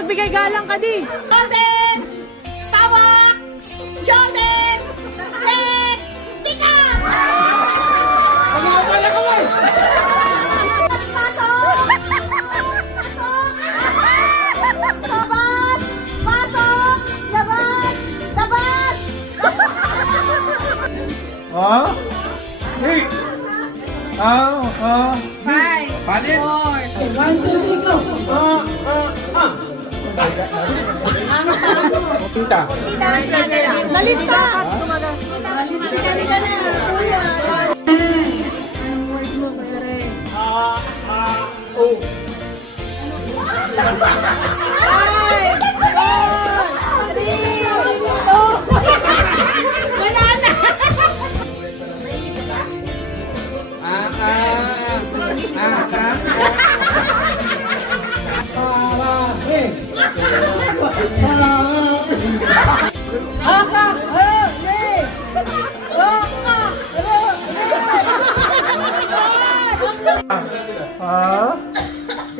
magbigay galang ka di. Jordan! Starbucks! Jordan! Red! Pick up! Pala ka mo! Pasok! Labas! Pasok! Labas! Labas! Ha? Hey! Five, Panis! four, Tita. Nalit ka.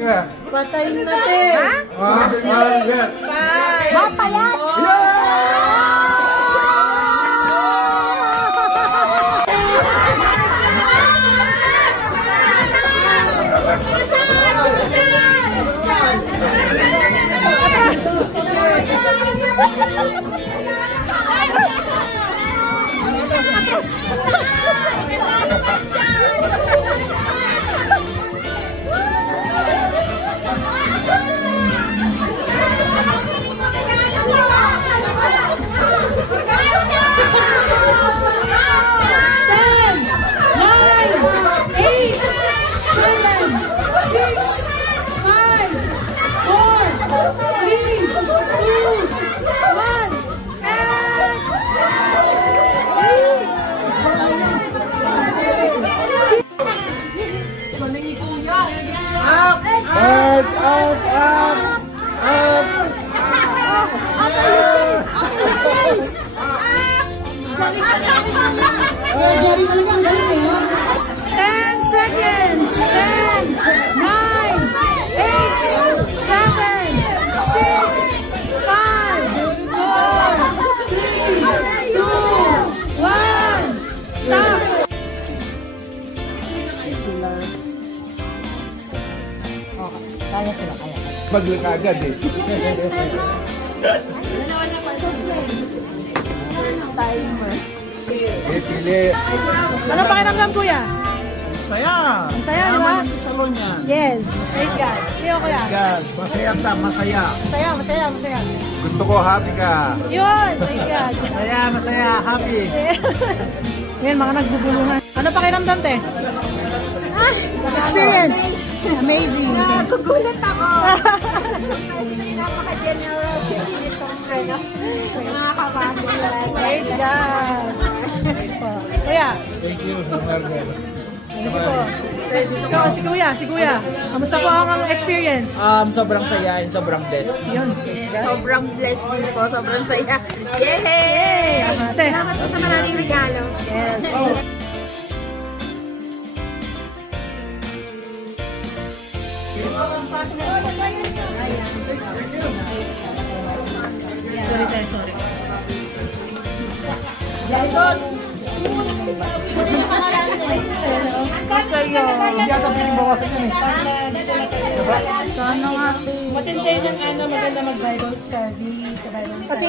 Yeah. Patayin natin. Yeah. Mapayat! Jerry talaga ang galing eh. 10 seconds. 10, 9, 8, 7, 6, 5, 4, 3, 2, 1. Stop. Kaya sila, kaya. Bagla ka agad eh. Timer. Pili. Ano pakiramdam, kuya? Saya. Ang saya, di ba? Salon yan. Yes. Praise God. Iyo, kuya. Yes. Masaya ta, masaya. Masaya, masaya, masaya. Gusto ko happy ka. Yun. Praise God. Masaya, happy. Yan, mga nagbubulungan. Ano pakiramdam, te? Experience. Amazing. Nagugulat ako. Napaka-generous itong mga kabanda. Praise God. Kuya. Thank you, Marvel. Thank you po. Ikaw, si Kuya. Kamusta po ang experience? Sobrang saya and sobrang blessed. Yun. Praise God. Sobrang blessed din po. Sobrang saya. Yay! Te. Salamat po sa maraming regalo. Yes. Sorry, te. Sorry. Hindi ata pinibawasan yan eh. Sana nga. Matintay ng maganda mag-Bible study. Sa Bible study. Kasi